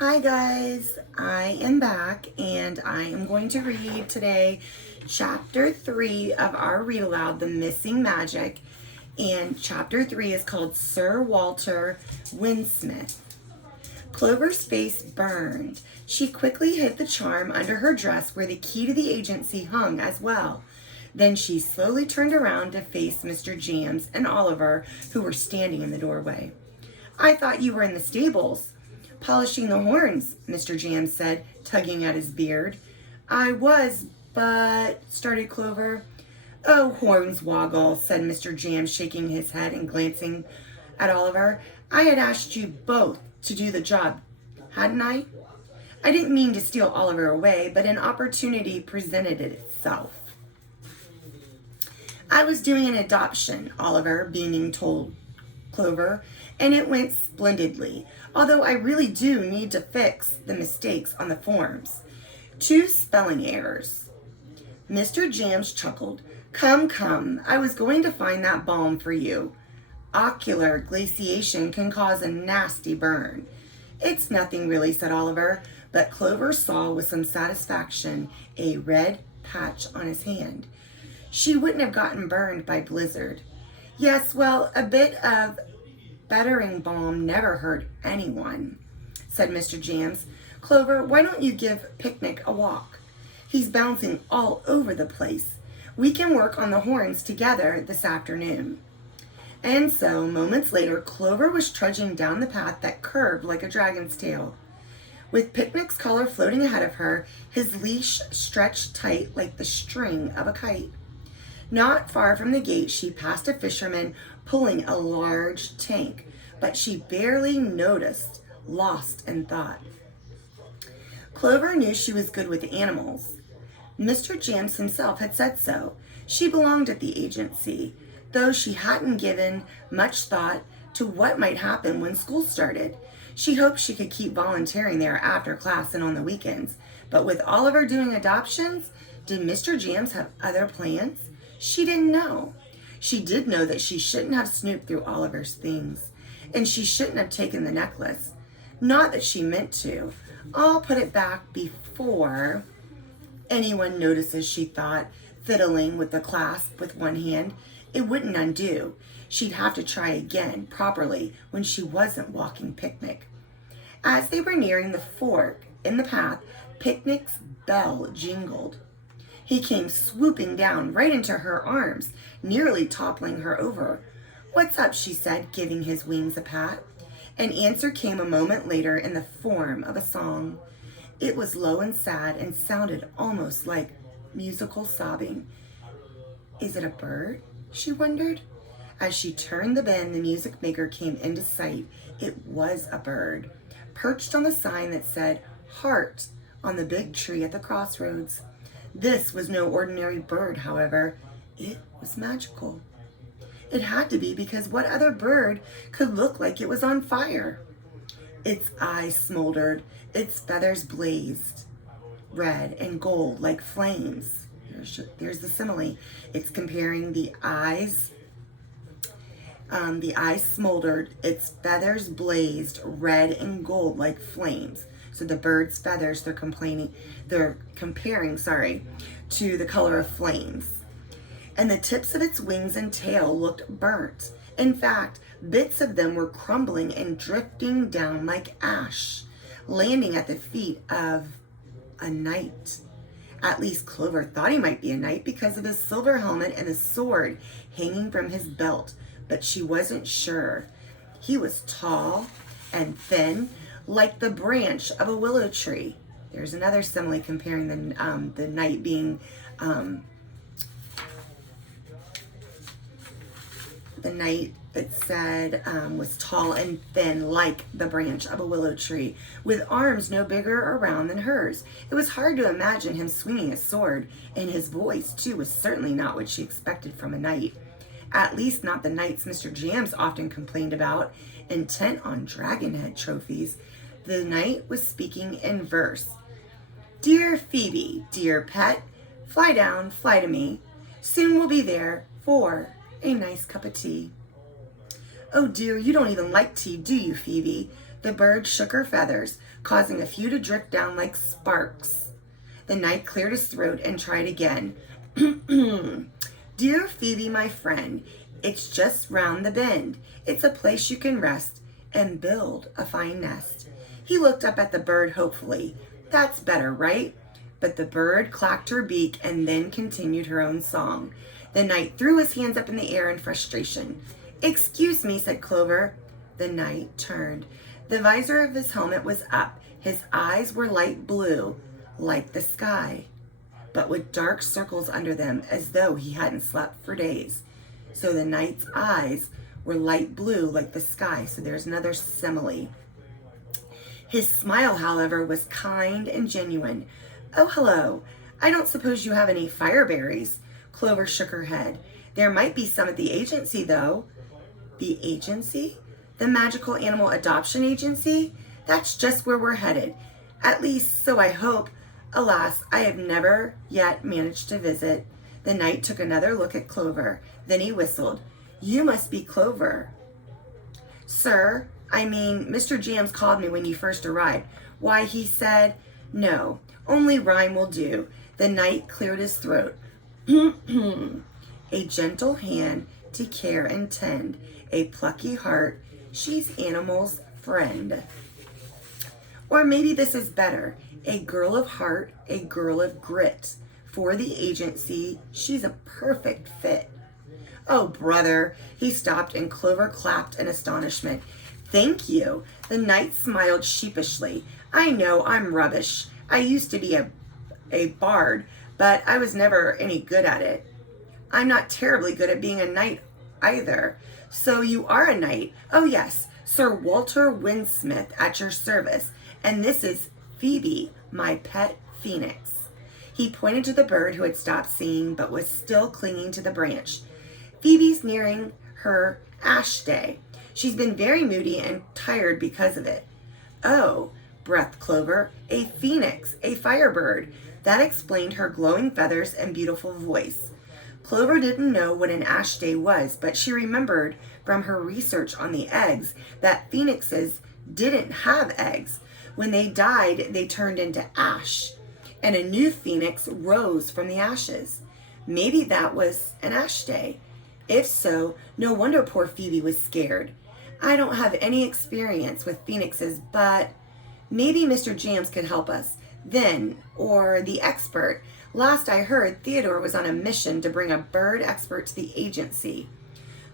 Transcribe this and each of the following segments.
Hi guys, I am back and I am going to read today chapter 3 of our read aloud, The Missing Magic. And chapter 3 is called Sir Walter Windsmith. Clover's face burned. She quickly hid the charm under her dress where the key to the agency hung as well. Then she slowly turned around to face Mr. Jams and Oliver, who were standing in the doorway. "I thought you were in the stables polishing the horns," Mr. Jams said, tugging at his beard. "I was, but," started Clover. "Oh, Hornswoggle," said Mr. Jams, shaking his head and glancing at Oliver. "I had asked you both to do the job, hadn't I? I didn't mean to steal Oliver away, but an opportunity presented itself." "I was doing an adoption," Oliver, beaming, told Clover, "and it went splendidly, although I really do need to fix the mistakes on the forms. 2 spelling errors." Mr. Jams chuckled. Come, I was going to find that balm for you. Ocular glaciation can cause a nasty burn." "It's nothing really," said Oliver, but Clover saw with some satisfaction a red patch on his hand. She wouldn't have gotten burned by blizzard. "Yes, well, a bit of bettering balm never hurt anyone," said Mr. Jams. "Clover, why don't you give Picnic a walk? He's bouncing all over the place. We can work on the horns together this afternoon." And so, moments later, Clover was trudging down the path that curved like a dragon's tail. With Picnic's collar floating ahead of her, his leash stretched tight like the string of a kite. Not far from the gate, she passed a fisherman pulling a large tank, but she barely noticed, lost in thought. Clover knew she was good with animals. Mr. Jams himself had said so. She belonged at the agency, though she hadn't given much thought to what might happen when school started. She hoped she could keep volunteering there after class and on the weekends. But with Oliver doing adoptions, did Mr. Jams have other plans? She didn't know. She did know that she shouldn't have snooped through Oliver's things, and she shouldn't have taken the necklace. Not that she meant to. "I'll put it back before anyone notices," she thought, fiddling with the clasp with one hand. It wouldn't undo. She'd have to try again, properly, when she wasn't walking Picnic. As they were nearing the fork in the path, Picnic's bell jingled. He came swooping down right into her arms, nearly toppling her over. "What's up?" she said, giving his wings a pat. An answer came a moment later in the form of a song. It was low and sad and sounded almost like musical sobbing. "Is it a bird?" she wondered. As she turned the bend, the music maker came into sight. It was a bird, perched on the sign that said "Heart" on the big tree at the crossroads. This was no ordinary bird, however. It was magical. It had to be, because what other bird could look like it was on fire? Its eyes smoldered, its feathers blazed red and gold like flames. There's the simile. It's comparing the eyes. The eyes smoldered, its feathers blazed red and gold like flames. So the bird's feathers, they're comparing, to the color of flames. And the tips of its wings and tail looked burnt. In fact, bits of them were crumbling and drifting down like ash, landing at the feet of a knight. At least Clover thought he might be a knight because of his silver helmet and the sword hanging from his belt, but she wasn't sure. He was tall and thin, like the branch of a willow tree. There's another simile comparing the knight being the knight, it said, was tall and thin like the branch of a willow tree, with arms no bigger around than hers. It was hard to imagine him swinging a sword, and his voice, too, was certainly not what she expected from a knight. At least not the knights Mr. Jams often complained about, intent on dragonhead trophies. The knight was speaking in verse. "Dear Phoebe, dear pet, fly down, fly to me. Soon we'll be there for a nice cup of tea." Oh dear, you don't even like tea, do you, Phoebe? The bird shook her feathers, causing a few to drift down like sparks. The knight cleared his throat and tried again. Dear Phoebe, my friend, it's just round the bend. It's a place you can rest and build a fine nest. He looked up at the bird hopefully. That's better, right? But the bird clacked her beak and then continued her own song. The knight threw his hands up in the air in frustration. Excuse me, said Clover. The knight turned. The visor of his helmet was up. His eyes were light blue, like the sky, but with dark circles under them as though he hadn't slept for days. So the knight's eyes were light blue like the sky, so there's another simile. His smile, however, was kind and genuine. Oh, hello. I don't suppose you have any fireberries. Clover shook her head. There might be some at the agency, though. The agency? The Magical Animal Adoption Agency? That's just where we're headed. At least, so I hope. Alas, I have never yet managed to visit. The knight took another look at Clover. Then he whistled. You must be Clover. Sir, I mean, Mr. Jams called me when you first arrived. Why, he said, no, only rhyme will do. The knight cleared his throat. A gentle hand to care and tend, a plucky heart, she's animals' friend. Or maybe this is better, a girl of heart, a girl of grit. For the agency, she's a perfect fit. Oh, brother, he stopped and Clover clapped in astonishment. Thank you. The knight smiled sheepishly. I know I'm rubbish. I used to be a bard, but I was never any good at it. I'm not terribly good at being a knight either. So you are a knight? Oh yes, Sir Walter Windsmith at your service. And this is Phoebe, my pet phoenix. He pointed to the bird who had stopped singing but was still clinging to the branch. Phoebe's nearing her ash day. She's been very moody and tired because of it. Oh, breathed Clover, a phoenix, a firebird. That explained her glowing feathers and beautiful voice. Clover didn't know what an ash day was, but she remembered from her research on the eggs that phoenixes didn't have eggs. When they died, they turned into ash, and a new phoenix rose from the ashes. Maybe that was an ash day. If so, no wonder poor Phoebe was scared. I don't have any experience with phoenixes, but maybe Mr. Jams could help us. Then, or the expert. Last I heard, Theodore was on a mission to bring a bird expert to the agency.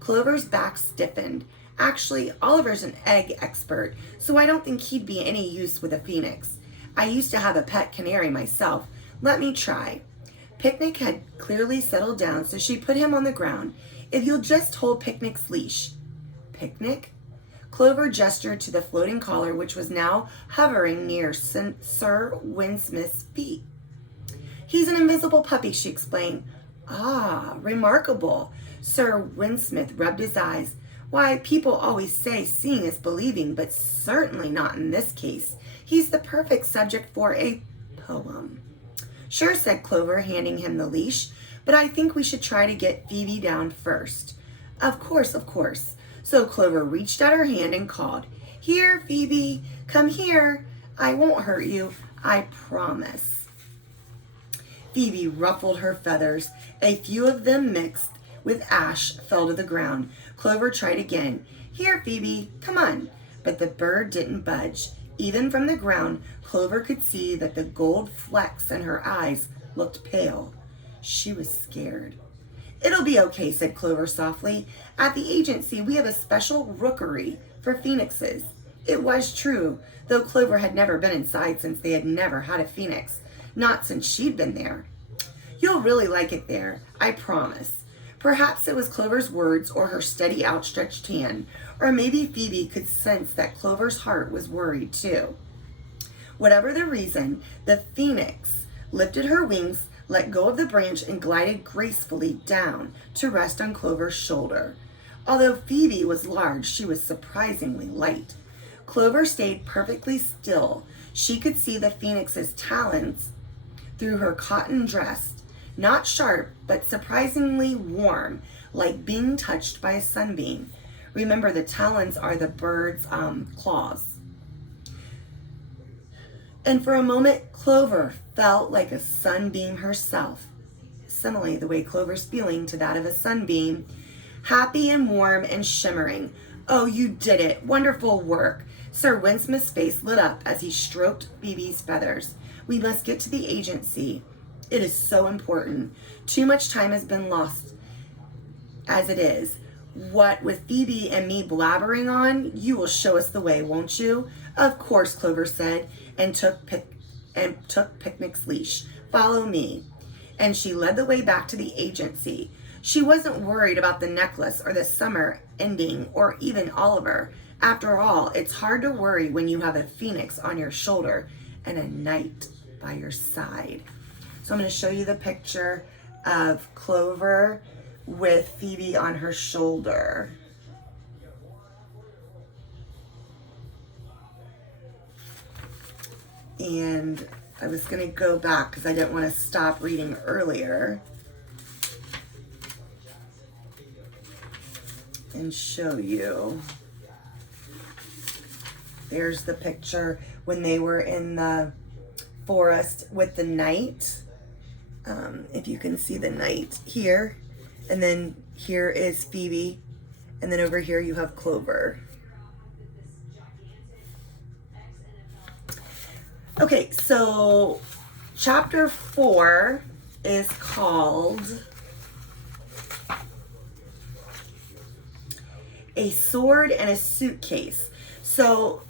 Clover's back stiffened. Actually, Oliver's an egg expert, so I don't think he'd be any use with a phoenix. I used to have a pet canary myself. Let me try. Picnic had clearly settled down, so she put him on the ground. If you'll just hold Picnic's leash. Picnic? Clover gestured to the floating collar, which was now hovering near Sir Windsmith's feet. He's an invisible puppy, she explained. Ah, remarkable. Sir Windsmith rubbed his eyes. Why, people always say seeing is believing, but certainly not in this case. He's the perfect subject for a poem. Sure, said Clover, handing him the leash, but I think we should try to get Phoebe down first. Of course, of course. So Clover reached out her hand and called, Here, Phoebe, come here. I won't hurt you, I promise. Phoebe ruffled her feathers. A few of them mixed with ash fell to the ground. Clover tried again. Here, Phoebe, come on. But the bird didn't budge. Even from the ground, Clover could see that the gold flecks in her eyes looked pale. She was scared. It'll be okay, said Clover softly. At the agency, we have a special rookery for phoenixes. It was true, though Clover had never been inside since they had never had a phoenix. Not since she'd been there. You'll really like it there, I promise. Perhaps it was Clover's words or her steady outstretched hand, or maybe Phoebe could sense that Clover's heart was worried too. Whatever the reason, the phoenix lifted her wings, let go of the branch, and glided gracefully down to rest on Clover's shoulder. Although Phoebe was large, she was surprisingly light. Clover stayed perfectly still. She could see the phoenix's talons through her cotton dress, not sharp, but surprisingly warm, like being touched by a sunbeam. Remember, the talons are the bird's claws. And for a moment, Clover felt like a sunbeam herself. Simile, the way Clover's feeling to that of a sunbeam, happy and warm and shimmering. Oh, you did it. Wonderful work. Sir Windsmith's face lit up as he stroked Phoebe's feathers. We must get to the agency. It is so important. Too much time has been lost as it is. What with Phoebe and me blabbering on, you will show us the way, won't you? Of course, Clover said, and took Picnic's leash. Follow me. And she led the way back to the agency. She wasn't worried about the necklace or the summer ending or even Oliver. After all, it's hard to worry when you have a phoenix on your shoulder and a knight by your side. So I'm going to show you the picture of Clover with Phoebe on her shoulder. And I was going to go back because I didn't want to stop reading earlier and show you. There's the picture when they were in the forest with the knight. If you can see the knight here. And then here is Phoebe. And then over here you have Clover. Okay, so chapter 4 is called A Sword and a Suitcase. So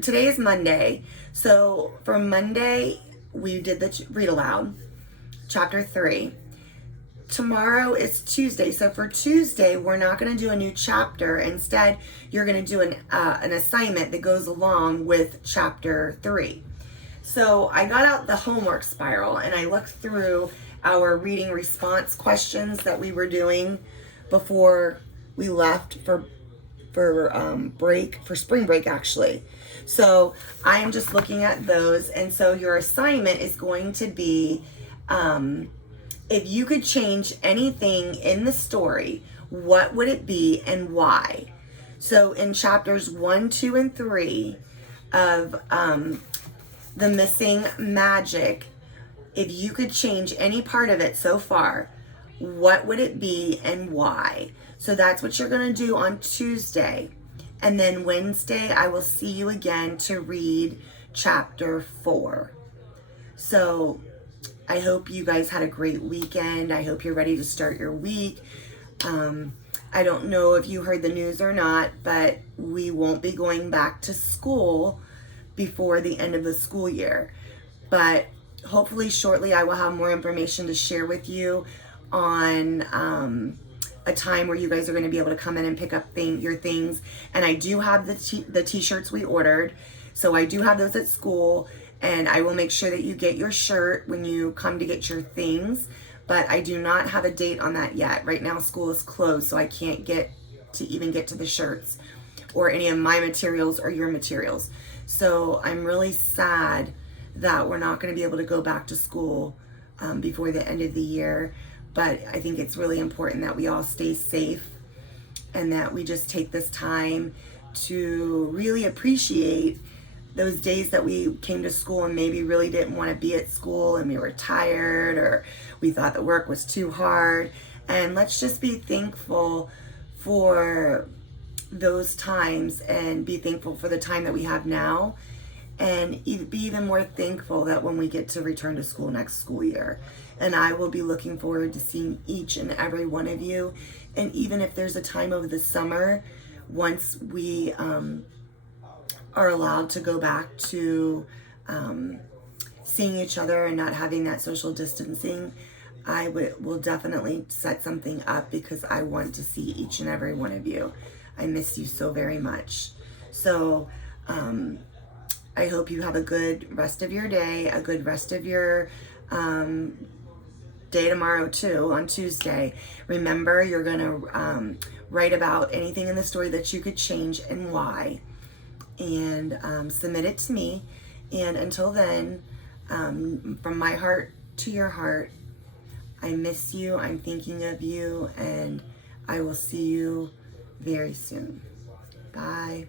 today is Monday. So for Monday, we did the read aloud, chapter 3. Tomorrow is Tuesday. So for Tuesday, we're not going to do a new chapter. Instead, you're going to do an assignment that goes along with chapter 3. So I got out the homework spiral and I looked through our reading response questions that we were doing before we left for spring break actually. So I am just looking at those, and so your assignment is going to be if you could change anything in the story, what would it be and why? So in chapters 1, 2, and 3 of The Missing Magic, if you could change any part of it so far, what would it be and why? So that's what you're going to do on Tuesday. And then Wednesday, I will see you again to read chapter 4. So I hope you guys had a great weekend. I hope you're ready to start your week. I don't know if you heard the news or not, but we won't be going back to school before the end of the school year. But hopefully shortly I will have more information to share with you on a time where you guys are going to be able to come in and pick up your things. And I do have the t-shirts we ordered. So I do have those at school, and I will make sure that you get your shirt when you come to get your things. But I do not have a date on that yet. Right now school is closed, so I can't even get to the shirts or any of my materials or your materials. So I'm really sad that we're not going to be able to go back to school before the end of the year. But I think it's really important that we all stay safe and that we just take this time to really appreciate those days that we came to school and maybe really didn't want to be at school and we were tired or we thought the work was too hard. And let's just be thankful for those times and be thankful for the time that we have now, and be even more thankful that when we get to return to school next school year. And I will be looking forward to seeing each and every one of you. And even if there's a time over the summer, once we are allowed to go back to seeing each other and not having that social distancing, I will definitely set something up because I want to see each and every one of you. I miss you so very much. So I hope you have a good rest of your day, a good rest of your day tomorrow too, on Tuesday. Remember, you're going to write about anything in the story that you could change and why, and submit it to me. And until then, from my heart to your heart, I miss you, I'm thinking of you, and I will see you very soon. Bye.